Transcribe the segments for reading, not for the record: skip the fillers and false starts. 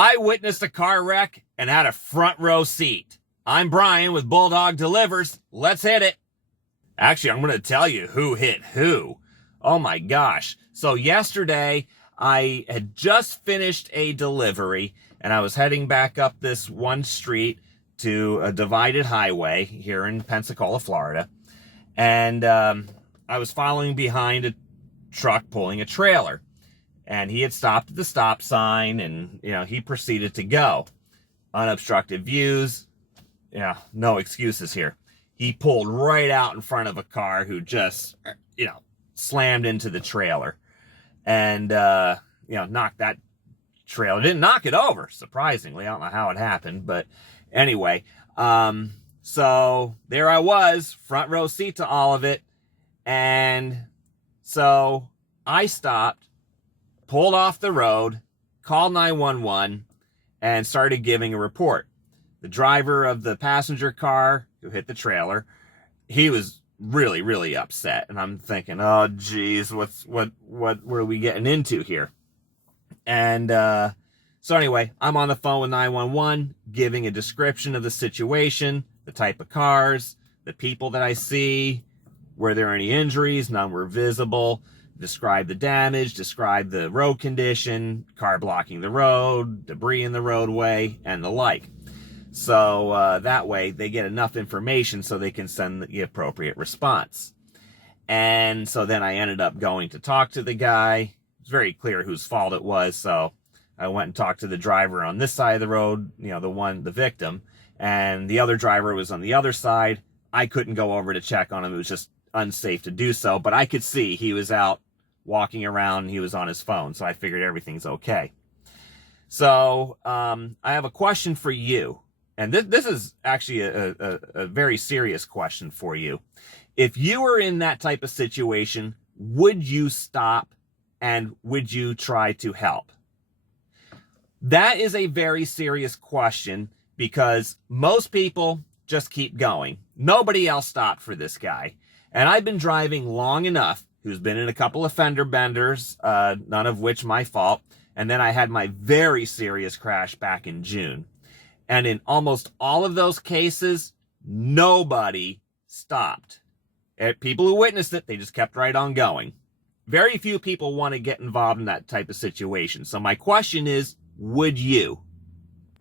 I witnessed a car wreck and had a front row seat. I'm Brian with Bulldog Delivers. Let's hit it. Actually, I'm going to tell you who hit who. Oh my gosh. So yesterday, I had just finished a delivery and I was heading back up this one street to a divided highway here in Pensacola, Florida. And I was following behind a truck pulling a trailer. And he had stopped at the stop sign and, he proceeded to go. Unobstructed views. Yeah, no excuses here. He pulled right out in front of a car who just, slammed into the trailer and, knocked that trailer. Didn't knock it over, surprisingly. I don't know how it happened, but anyway. So there I was, front row seat to all of it. And so I stopped, pulled off the road, called 911, and started giving a report. The driver of the passenger car who hit the trailer, he was really, really upset. And I'm thinking, oh, geez, what are we getting into here? And so anyway, I'm on the phone with 911, giving a description of the situation, the type of cars, the people that I see, were there any injuries, none were visible, describe the damage, describe the road condition, car blocking the road, debris in the roadway, and the like. So that way they get enough information so they can send the appropriate response. And so then I ended up going to talk to the guy. It's very clear whose fault it was. So I went and talked to the driver on this side of the road, the victim, and the other driver was on the other side. I couldn't go over to check on him. It was just unsafe to do so, but I could see he was out walking around and he was on his phone. So I figured everything's okay. So I have a question for you. And this is actually a very serious question for you. If you were in that type of situation, would you stop and would you try to help? That is a very serious question because most people just keep going. Nobody else stopped for this guy. And I've been driving long enough, who's been in a couple of fender benders, none of which my fault. And then I had my very serious crash back in June. And in almost all of those cases, nobody stopped. People who witnessed it, they just kept right on going. Very few people want to get involved in that type of situation. So my question is, would you?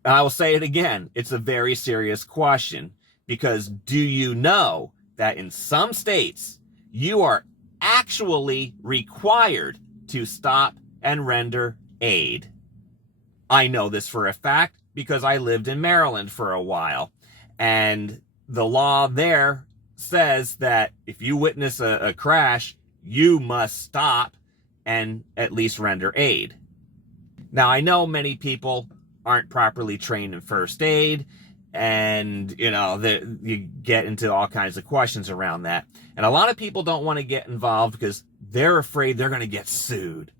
And I will say it again. It's a very serious question because do you know that in some states, you are actually required to stop and render aid? I know this for a fact because I lived in Maryland for a while. And the law there says that if you witness a crash, you must stop and at least render aid. Now, I know many people aren't properly trained in first aid, and, you get into all kinds of questions around that. And a lot of people don't want to get involved because they're afraid they're going to get sued.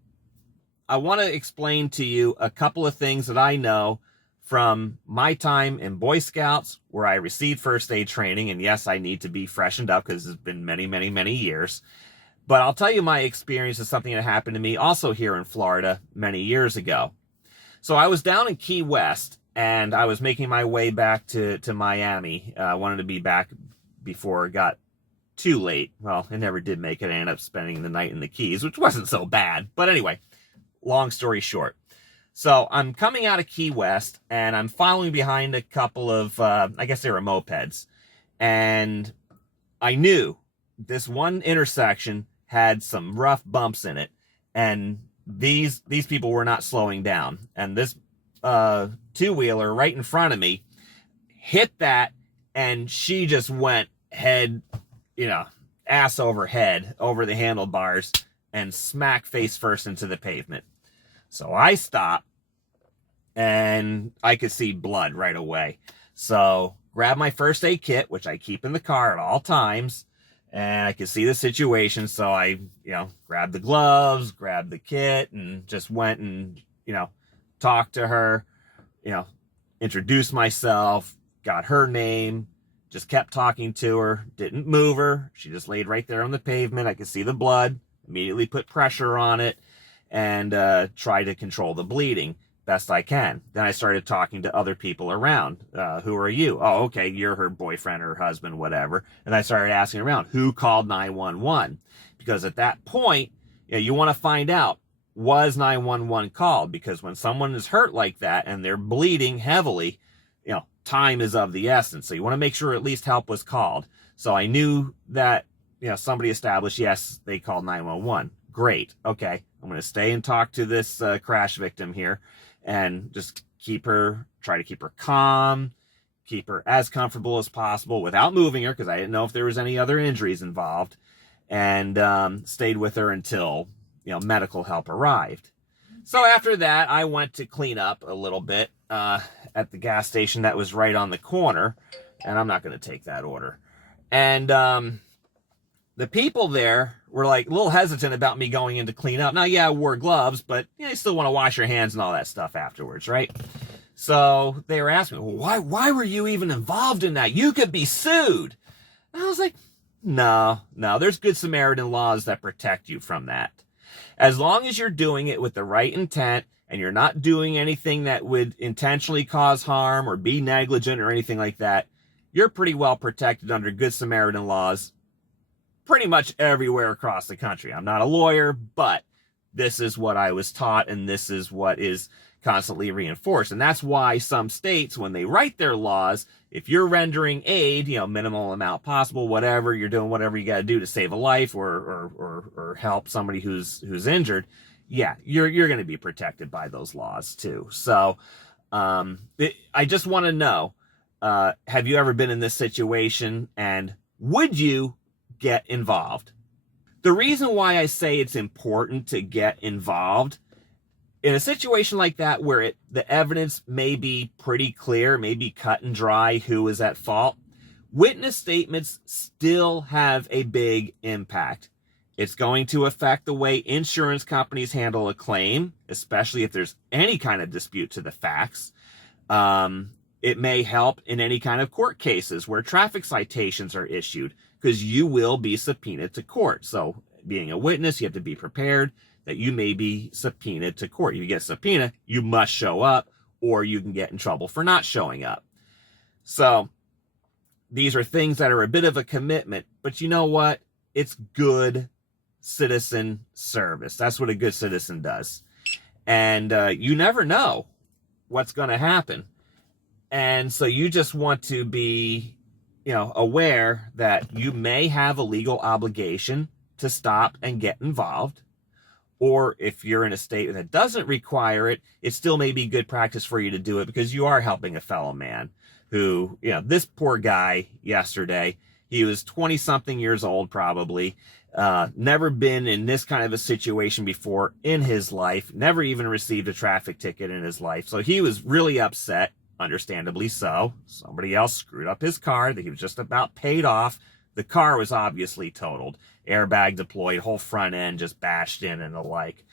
I want to explain to you a couple of things that I know from my time in Boy Scouts, where I received first aid training. And yes, I need to be freshened up because it's been many, many, many years. But I'll tell you my experience of something that happened to me also here in Florida many years ago. So I was down in Key West and I was making my way back to Miami. I wanted to be back before it got too late. Well, I never did make it. I ended up spending the night in the Keys, which wasn't so bad. But anyway, long story short. So I'm coming out of Key West and I'm following behind a couple of, I guess they were mopeds. And I knew this one intersection had some rough bumps in it. And these people were not slowing down. And this two-wheeler right in front of me hit that and she just went head, ass over head over the handlebars and smack face first into the pavement. So I stopped and I could see blood right away. So grab my first aid kit, which I keep in the car at all times, and I could see the situation. So I, grabbed the gloves, grabbed the kit, and just went and, talked to her, introduced myself, got her name, just kept talking to her, didn't move her. She just laid right there on the pavement. I could see the blood, immediately put pressure on it and try to control the bleeding. best I can. Then I started talking to other people around. Who are you? Oh, okay, you're her boyfriend or husband, whatever. And I started asking around, who called 911? Because at that point, you want to find out, was 911 called? Because when someone is hurt like that and they're bleeding heavily, time is of the essence. So you want to make sure at least help was called. So I knew that, somebody established, yes, they called 911. Great. Okay. I'm going to stay and talk to this crash victim here and just try to keep her calm, keep her as comfortable as possible without moving her, because I didn't know if there was any other injuries involved, and stayed with her until, medical help arrived. So after that, I went to clean up a little bit at the gas station that was right on the corner, and I'm not going to take that order. And the people there were like a little hesitant about me going in to clean up. Now, yeah, I wore gloves, but you still want to wash your hands and all that stuff afterwards, right? So they were asking me, well, why were you even involved in that? You could be sued. And I was like, no, there's Good Samaritan laws that protect you from that. As long as you're doing it with the right intent and you're not doing anything that would intentionally cause harm or be negligent or anything like that, you're pretty well protected under Good Samaritan laws pretty much everywhere across the country. I'm not a lawyer, but this is what I was taught, and this is what is constantly reinforced. And that's why some states, when they write their laws, if you're rendering aid, minimal amount possible, whatever, you're doing whatever you got to do to save a life or help somebody who's injured, yeah, you're going to be protected by those laws too. So I just want to know, have you ever been in this situation, and would you get involved? The reason why I say it's important to get involved in a situation like that, where the evidence may be pretty clear, may be cut and dry who is at fault, witness statements still have a big impact. It's going to affect the way insurance companies handle a claim, especially if there's any kind of dispute to the facts. It may help in any kind of court cases where traffic citations are issued, because you will be subpoenaed to court. So being a witness, you have to be prepared that you may be subpoenaed to court. If you get a subpoena, you must show up, or you can get in trouble for not showing up. So these are things that are a bit of a commitment, but you know what? It's good citizen service. That's what a good citizen does. And you never know what's going to happen. And so you just want to be, aware that you may have a legal obligation to stop and get involved. Or if you're in a state that doesn't require it, it still may be good practice for you to do it, because you are helping a fellow man who, this poor guy yesterday, he was 20-something years old probably, never been in this kind of a situation before in his life, never even received a traffic ticket in his life. So he was really upset. Understandably so. Somebody else screwed up his car that he was just about paid off. The car was obviously totaled. Airbag deployed, whole front end just bashed in and the like.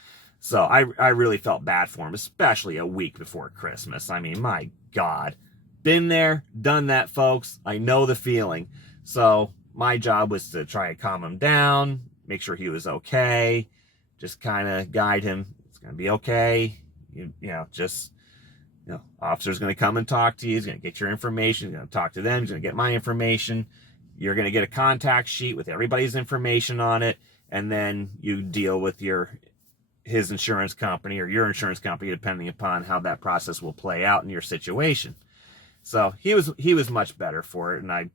So I really felt bad for him, especially a week before Christmas. I mean, my God. Been there, done that, folks. I know the feeling. So my job was to try to calm him down, make sure he was okay, just kind of guide him. It's going to be okay. Officer's going to come and talk to you. He's going to get your information. He's going to talk to them. He's going to get my information. You're going to get a contact sheet with everybody's information on it. And then you deal with his insurance company or your insurance company, depending upon how that process will play out in your situation. So he was much better for it. And I,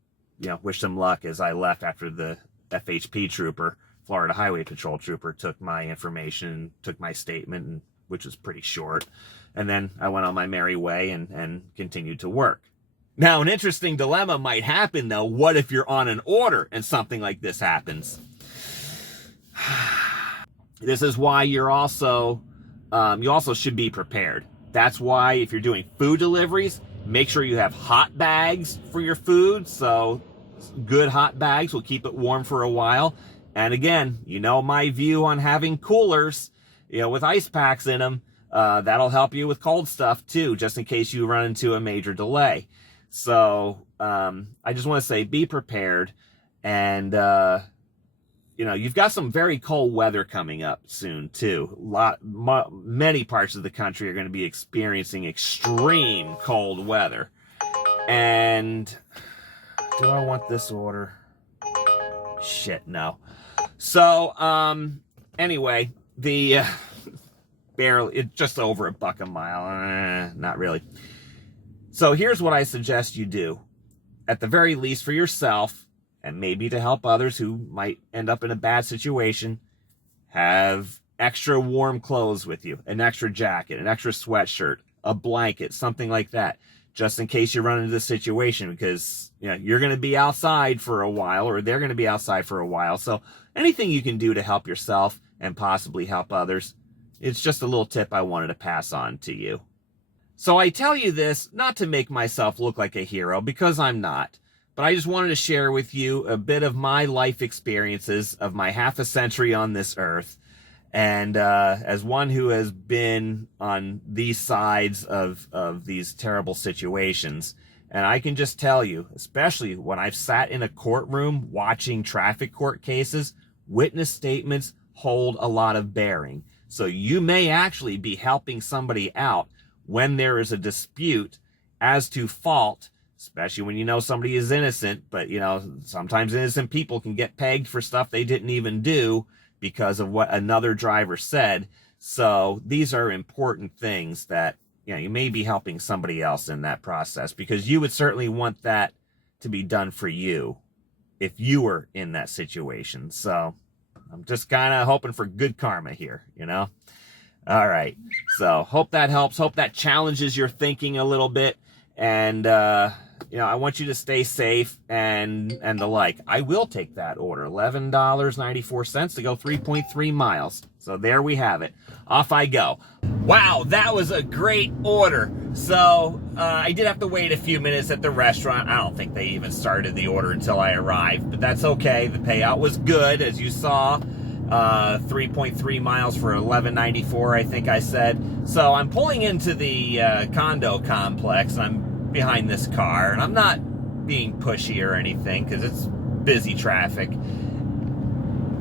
wished him luck as I left after the FHP trooper, Florida Highway Patrol trooper, took my information, took my statement, which was pretty short. And then I went on my merry way and continued to work. Now, an interesting dilemma might happen, though. What if you're on an order and something like this happens? This is why you also should be prepared. That's why if you're doing food deliveries, make sure you have hot bags for your food. So good hot bags will keep it warm for a while. And again, my view on having coolers, with ice packs in them. That'll help you with cold stuff too, just in case you run into a major delay. So I just want to say, be prepared, and you've got some very cold weather coming up soon too. Many parts of the country are going to be experiencing extreme cold weather. And do I want this order? Shit, no. So, anyway, it's just over $1 a mile. Not really. So here's what I suggest you do. At the very least for yourself, and maybe to help others who might end up in a bad situation, have extra warm clothes with you, an extra jacket, an extra sweatshirt, a blanket, something like that, just in case you run into this situation, because you're going to be outside for a while, or they're going to be outside for a while. So anything you can do to help yourself and possibly help others, it's just a little tip I wanted to pass on to you. So I tell you this not to make myself look like a hero, because I'm not, but I just wanted to share with you a bit of my life experiences of my half a century on this earth. And as one who has been on these sides of these terrible situations, and I can just tell you, especially when I've sat in a courtroom watching traffic court cases, witness statements hold a lot of bearing. So you may actually be helping somebody out when there is a dispute as to fault, especially when you know somebody is innocent. But, sometimes innocent people can get pegged for stuff they didn't even do because of what another driver said. So these are important things that, you may be helping somebody else in that process, because you would certainly want that to be done for you if you were in that situation. So I'm just kind of hoping for good karma here, All right. So hope that helps. Hope that challenges your thinking a little bit. And, I want you to stay safe and the like. I will take that order. $11.94 to go 3.3 miles. So there we have it. Off I go. Wow, that was a great order. So I did have to wait a few minutes at the restaurant. I don't think they even started the order until I arrived, but that's okay. The payout was good, as you saw. 3.3 miles for $11.94, I think I said. So I'm pulling into the condo complex. I'm behind this car, and I'm not being pushy or anything because it's busy traffic.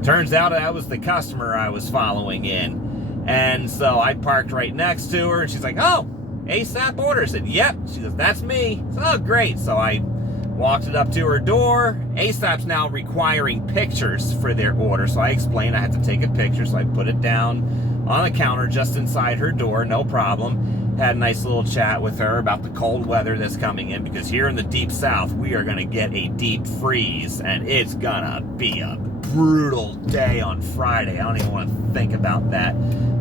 Turns out that was the customer I was following in. And so I parked right next to her, and she's like, "Oh, ASAP order." I said, "Yep." She goes, "That's me." I said, "Oh, great." So I walked it up to her door. ASAP's now requiring pictures for their order. So I explained I had to take a picture. So I put it down on the counter just inside her door. No problem. Had a nice little chat with her about the cold weather that's coming in, because here in the deep south, we are going to get a deep freeze, and it's going to be a brutal day on Friday. I don't even want to think about that.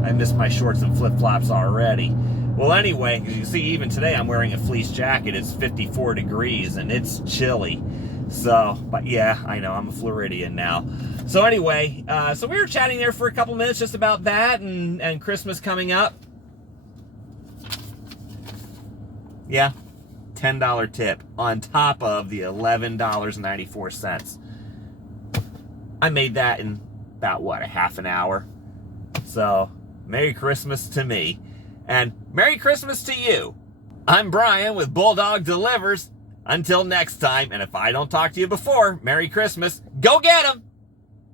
I miss my shorts and flip-flops already. Well, anyway, as you can see, even today I'm wearing a fleece jacket. It's 54 degrees, and it's chilly. So, but yeah, I know, I'm a Floridian now. So anyway, so we were chatting there for a couple minutes just about that and Christmas coming up. Yeah, $10 tip on top of the $11.94. I made that in about, a half an hour. So, Merry Christmas to me. And Merry Christmas to you. I'm Brian with Bulldog Delivers. Until next time, and if I don't talk to you before, Merry Christmas. Go get 'em!